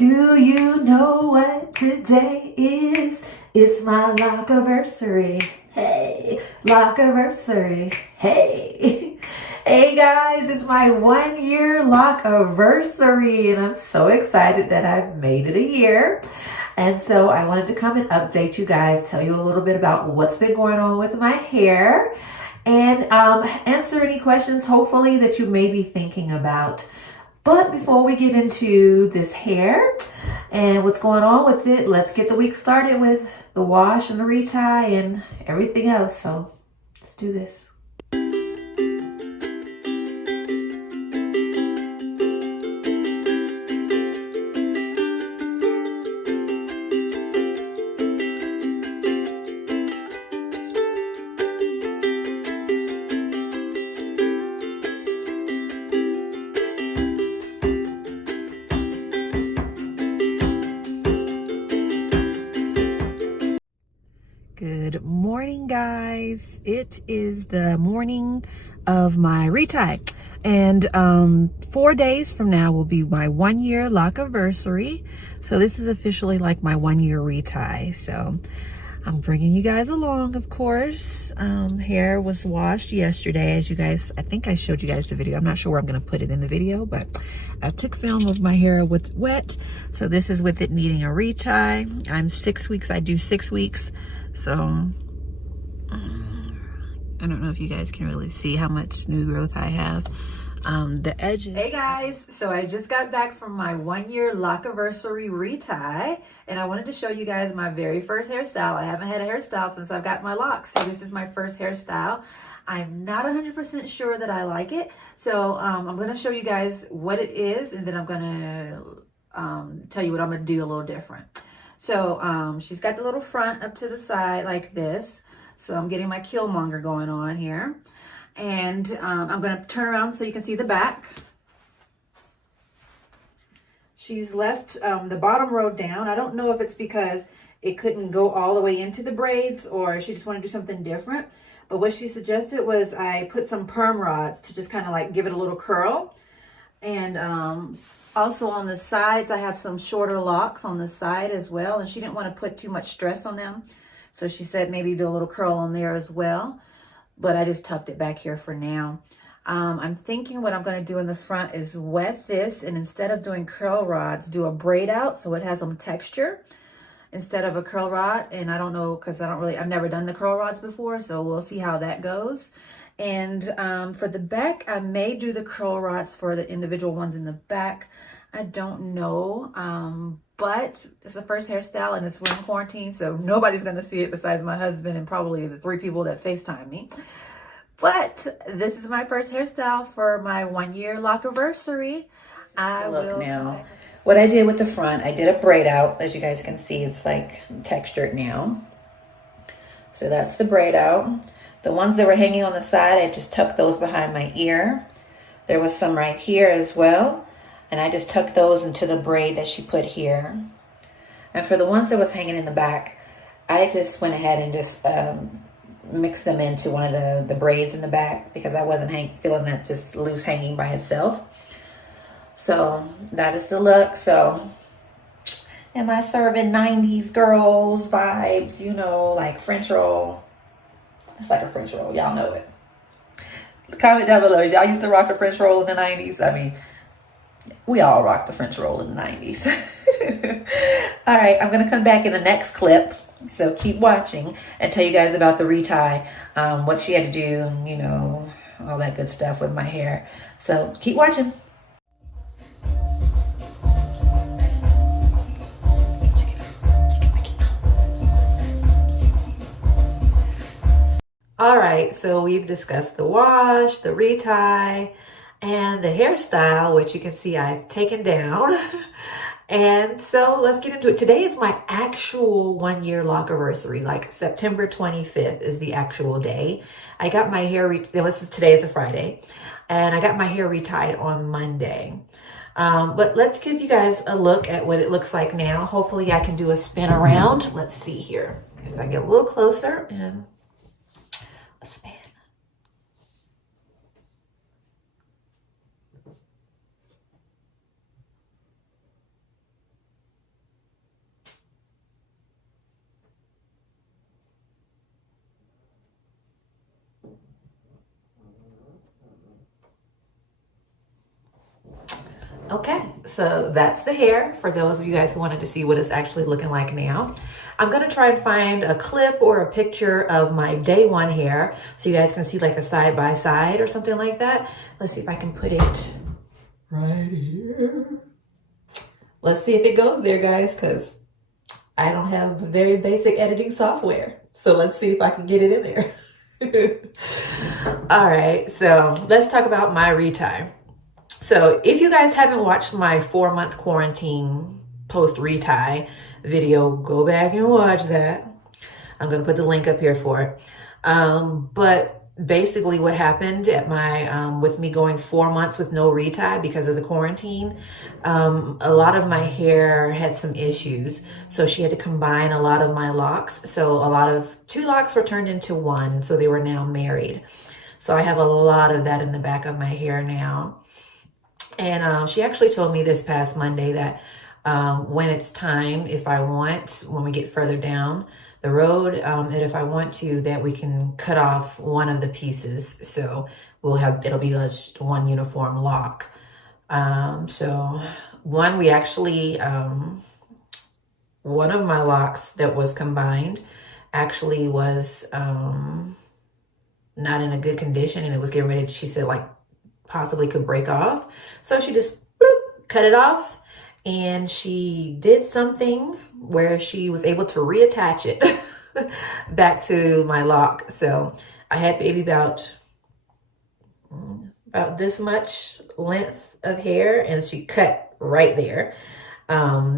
Do you know what today is? It's my lock-anniversary. Hey, lock-anniversary. Hey. Hey guys, it's my 1 year lock-anniversary and I'm so excited that I've made it a year. And so I wanted to come and update you guys, tell you a little bit about what's been going on with my hair and answer any questions hopefully that you may be thinking about. But before we get into this hair and what's going on with it, let's get the week started with the wash and the retie and everything else. So let's do this. Good morning, guys. It is the morning of my retie, and 4 days from now will be my 1 year lock-anniversary. So this is officially like my 1 year retie. So I'm bringing you guys along, of course. Hair was washed yesterday, as you guys, I think I showed you guys the video. I'm not sure where I'm going to put it in the video, but I took film of my hair with wet. So this is with it needing a retie. I'm 6 weeks. I do 6 weeks. So I don't know if you guys can really see how much new growth I have. The edges. Hey guys, so I just got back from my 1 year lock-anniversary retie, and I wanted to show you guys my very first hairstyle. I haven't had a hairstyle since I've got my locks, so this is my first hairstyle. I'm not 100% sure that I like it, so I'm going to show you guys what it is, and then I'm going to tell you what I'm going to do a little different. So she's got the little front up to the side like this. So I'm getting my Killmonger going on here. And I'm going to turn around so you can see the back. She's left the bottom row down. I don't know if it's because it couldn't go all the way into the braids or she just wanted to do something different. But what she suggested was I put some perm rods to just kind of like give it a little curl. And also on the sides, I have some shorter locks on the side as well. And she didn't want to put too much stress on them. So she said maybe do a little curl on there as well. But I just tucked it back here for now. I'm thinking what I'm going to do in the front is wet this. And instead of doing curl rods, do a braid out so it has some texture instead of a curl rod. And I don't know because I've never done the curl rods before. So we'll see how that goes. And for the back, I may do the curl rods for the individual ones in the back. I don't know, but it's the first hairstyle and it's in quarantine, so nobody's going to see it besides my husband and probably the 3 people that FaceTime me. But this is my first hairstyle for my 1 year lock-anniversary. I will now. What I did with the front, I did a braid out. As you guys can see, it's like textured now. So that's the braid out. The ones that were hanging on the side, I just tucked those behind my ear. There was some right here as well. And I just tucked those into the braid that she put here. And for the ones that was hanging in the back, I just went ahead and just mixed them into one of the braids in the back because I wasn't feeling that just loose hanging by itself. So that is the look. So am I serving 90s girls vibes, you know, like French roll? It's like a French roll. Y'all know it. Comment down below. Y'all used to rock the French roll in the 90s? I mean, we all rocked the French roll in the 90s. All right, I'm going to come back in the next clip. So keep watching and tell you guys about the retie, what she had to do, you know, all that good stuff with my hair. So keep watching. All right, so we've discussed the wash, the retie, and the hairstyle, which you can see I've taken down. And so let's get into it. Today is my actual 1 year lock-anniversary, like September 25th is the actual day. I got my hair, today is a Friday, and I got my hair retied on Monday. But let's give you guys a look at what it looks like now. Hopefully I can do a spin around. Let's see here. If I get a little closer and a spin. Okay, so that's the hair for those of you guys who wanted to see what it's actually looking like now. I'm gonna try and find a clip or a picture of my day one hair so you guys can see like a side by side or something like that. Let's see if I can put it right here. Let's see if it goes there, guys, because I don't have very basic editing software. So let's see if I can get it in there. All right, so let's talk about my retie. So if you guys haven't watched my 4-month quarantine post retie video, go back and watch that. I'm going to put the link up here for it. But basically what happened at my, with me going 4 months with no retie because of the quarantine, a lot of my hair had some issues. So she had to combine a lot of my locks. So a lot of 2 locks were turned into 1. So they were now married. So I have a lot of that in the back of my hair now. And she actually told me this past Monday that when it's time, if I want, when we get further down the road, that if I want to, that we can cut off one of the pieces. So it'll be just one uniform lock. So one, we actually, one of my locks that was combined actually was not in a good condition, and it was getting ready, she said, like, possibly could break off. So she just cut it off, and she did something where she was able to reattach it back to my lock. So I had maybe about this much length of hair, and she cut right there,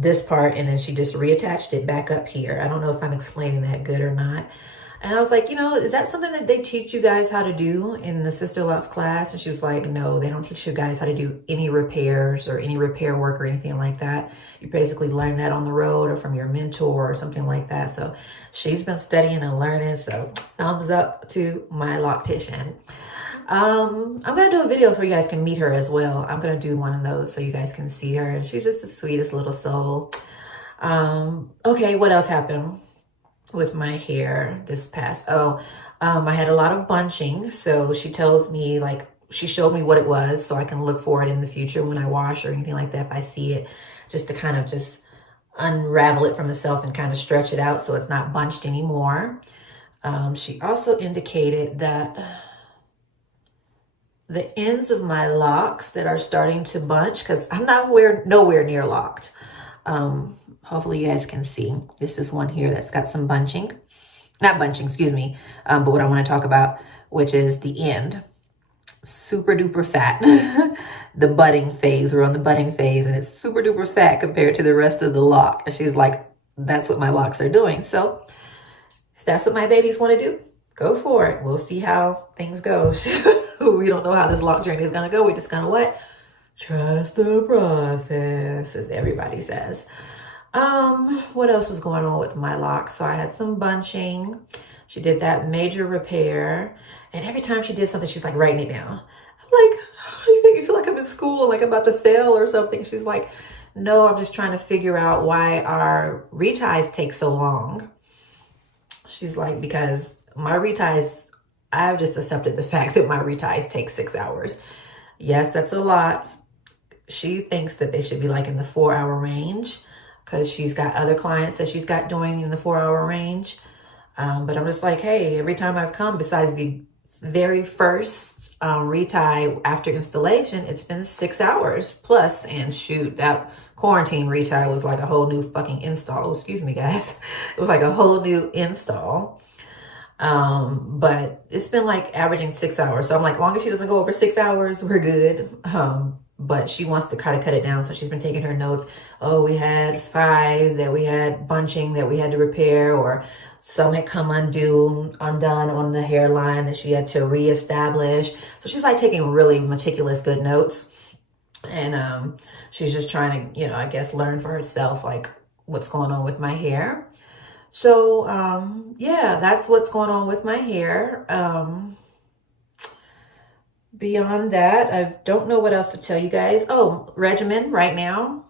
this part, and then she just reattached it back up here. I don't know if I'm explaining that good or not. And I was like, you know, is that something that they teach you guys how to do in the Sisterlocks class? And she was like, no, they don't teach you guys how to do any repairs or any repair work or anything like that. You basically learn that on the road or from your mentor or something like that. So she's been studying and learning. So thumbs up to my loctician. I'm going to do a video so you guys can meet her as well. I'm going to do one of those so you guys can see her. And she's just the sweetest little soul. Okay, what else happened with my hair this past, I had a lot of bunching. So she tells me, like, she showed me what it was so I can look for it in the future when I wash or anything like that, if I see it, just to kind of just unravel it from itself and kind of stretch it out so it's not bunched anymore. She also indicated that the ends of my locks that are starting to bunch, because I'm nowhere near locked. Hopefully you guys can see. This is one here that's got some bunching. Not bunching, excuse me. But what I want to talk about, which is the end. Super duper fat. The budding phase. We're on the budding phase, and it's super duper fat compared to the rest of the lock. And she's like, that's what my locks are doing. So if that's what my babies want to do, go for it. We'll see how things go. We don't know how this lock journey is going to go. We're just going to what? Trust the process, as everybody says. What else was going on with my locks? So I had some bunching. She did that major repair, and every time she did something, she's like writing it down. I'm like, oh, you make me feel like I'm in school, like I'm about to fail or something. She's like, no, I'm just trying to figure out why our reties take so long. She's like, because my reties, I've just accepted the fact that my reties take 6 hours. Yes, that's a lot. She thinks that they should be like in the 4-hour range, because she's got other clients that she's got doing in the 4-hour range. But I'm just like, hey, every time I've come, besides the very first retie after installation, it's been 6 hours plus. And shoot, that quarantine retie was like a whole new fucking install. Excuse me, guys. It was like a whole new install. But it's been like averaging 6 hours. So I'm like, long as she doesn't go over 6 hours, we're good. But she wants to try to cut it down. So she's been taking her notes. Oh, we had 5 that we had bunching that we had to repair, or some had come undone on the hairline that she had to reestablish. So she's like taking really meticulous, good notes. And she's just trying to, I guess, learn for herself, like, what's going on with my hair. So, yeah, that's what's going on with my hair. Beyond that, I don't know what else to tell you guys. Oh, regimen right now.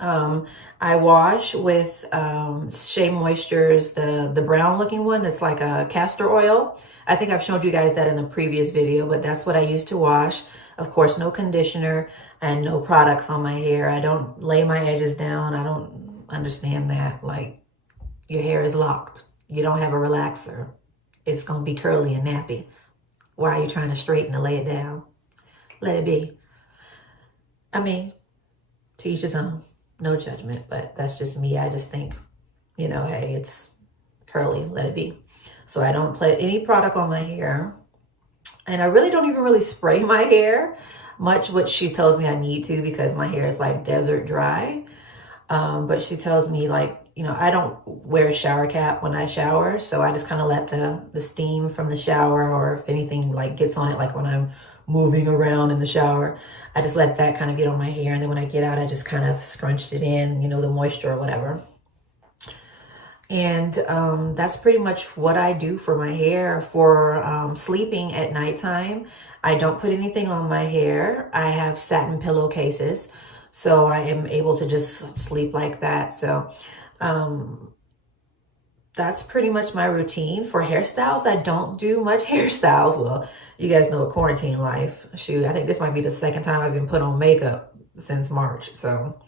I wash with Shea Moisture's the brown looking one that's like a castor oil. I think I've showed you guys that in the previous video, but that's what I use to wash. Of course, no conditioner and no products on my hair. I don't lay my edges down. I don't understand that. Like, your hair is locked. You don't have a relaxer. It's going to be curly and nappy. Why are you trying to straighten to lay it down? Let it be. I mean, to each his own. No judgment, but that's just me. I just think, you know, hey, it's curly, let it be. So I don't put any product on my hair. And I really don't even really spray my hair much, which she tells me I need to because my hair is like desert dry. But she tells me, like, you know, I don't wear a shower cap when I shower. So I just kind of let the steam from the shower, or if anything like gets on it, like when I'm moving around in the shower, I just let that kind of get on my hair. And then when I get out, I just kind of scrunched it in, you know, the moisture or whatever. And that's pretty much what I do for my hair. For sleeping at nighttime, I don't put anything on my hair. I have satin pillowcases, so I am able to just sleep like that. So that's pretty much my routine. For hairstyles, I don't do much hairstyles. Well, you guys know, quarantine life. Shoot, I think this might be the second time I've been put on makeup since March. So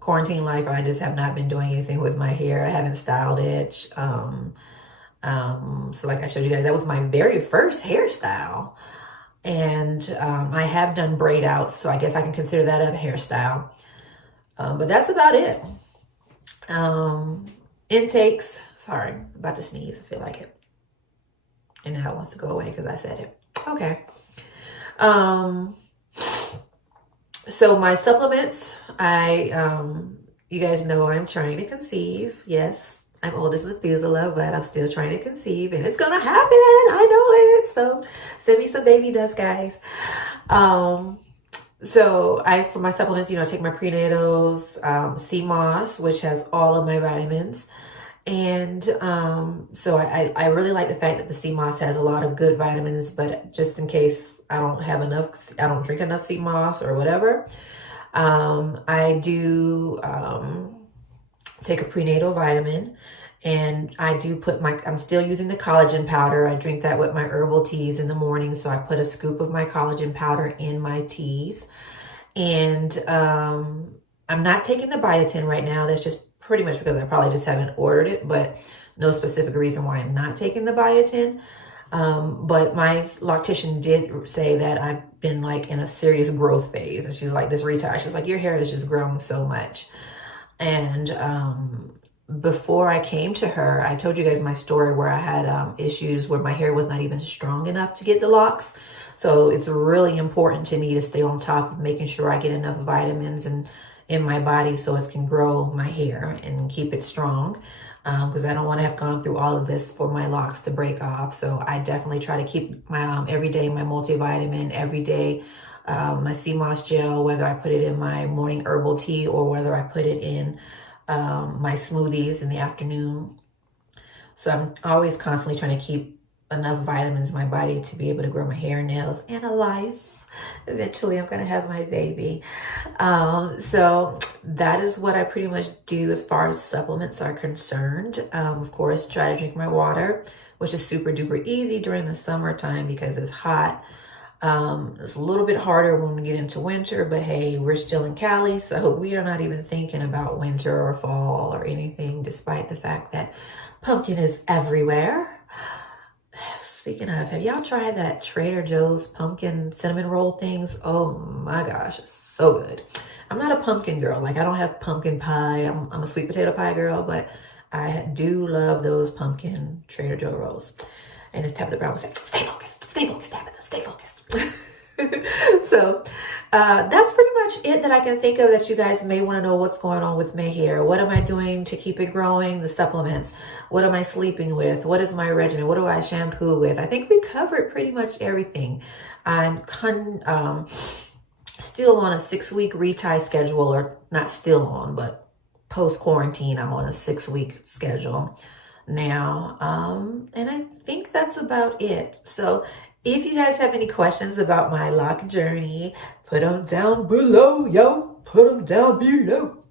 quarantine life, I just have not been doing anything with my hair. I haven't styled it. So like I showed you guys, that was my very first hairstyle. And I have done braid outs, so I guess I can consider that a hairstyle. But that's about it. Intakes. Sorry, I'm about to sneeze. I feel like it. And now it wants to go away because I said it. Okay. So my supplements, you guys know I'm trying to conceive. Yes, I'm oldest Methuselah, but I'm still trying to conceive, and it's gonna happen. I know it. So send me some baby dust, guys. So for my supplements, you know, I take my prenatals, sea moss, which has all of my vitamins. And so I really like the fact that the sea moss has a lot of good vitamins, but just in case I don't have enough, I don't drink enough sea moss or whatever, I do take a prenatal vitamin. And I do put I'm still using the collagen powder. I drink that with my herbal teas in the morning. So I put a scoop of my collagen powder in my teas. And I'm not taking the biotin right now. That's just pretty much because I probably just haven't ordered it, but no specific reason why I'm not taking the biotin. But my loctician did say that I've been like in a serious growth phase. And she's like, this retire, she's like, your hair has just grown so much. And before I came to her, I told you guys my story where I had issues where my hair was not even strong enough to get the locks. So it's really important to me to stay on top of making sure I get enough vitamins in my body so it can grow my hair and keep it strong. Because I don't want to have gone through all of this for my locks to break off. So I definitely try to keep my every day my multivitamin, every day my sea moss gel, whether I put it in my morning herbal tea or whether I put it in my smoothies in the afternoon. So I'm always constantly trying to keep enough vitamins in my body to be able to grow my hair, nails, and a life. Eventually I'm gonna have my baby. So that is what I pretty much do as far as supplements are concerned. Of course, try to drink my water, which is super duper easy during the summertime because it's hot. It's a little bit harder when we get into winter, but hey, we're still in Cali, so we are not even thinking about winter or fall or anything, despite the fact that pumpkin is everywhere. Speaking of, have y'all tried that Trader Joe's pumpkin cinnamon roll things? Oh my gosh, it's so good. I'm not a pumpkin girl. Like, I don't have pumpkin pie. I'm a sweet potato pie girl, but I do love those pumpkin Trader Joe rolls. And as Tabitha Brown would say, stay focused, Tabitha, stay focused. So that's pretty much it that I can think of that you guys may want to know what's going on with my hair. What am I doing to keep it growing? The supplements. What am I sleeping with? What is my regimen? What do I shampoo with? I think we covered pretty much everything. I'm still on a 6-week retie schedule, or not still on, but post-quarantine, I'm on a 6-week schedule now. And I think that's about it. So if you guys have any questions about my lock journey, put them down below, yo. put them down below.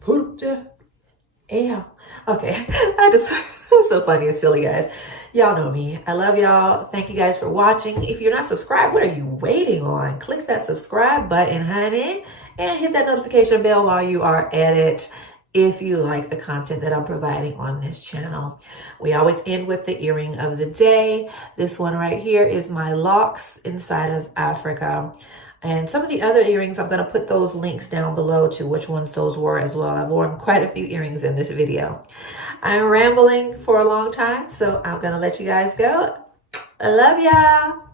Put them down. Yeah. Okay. I'm so funny and silly, guys. Y'all know me. I love y'all. Thank you guys for watching. If you're not subscribed, what are you waiting on? Click that subscribe button, honey, and hit that notification bell while you are at it if you like the content that I'm providing on this channel. We always end with the earring of the day. This one right here is my locks inside of Africa. And some of the other earrings, I'm going to put those links down below to which ones those were as well. I've worn quite a few earrings in this video. I'm rambling for a long time, so I'm going to let you guys go. I love y'all.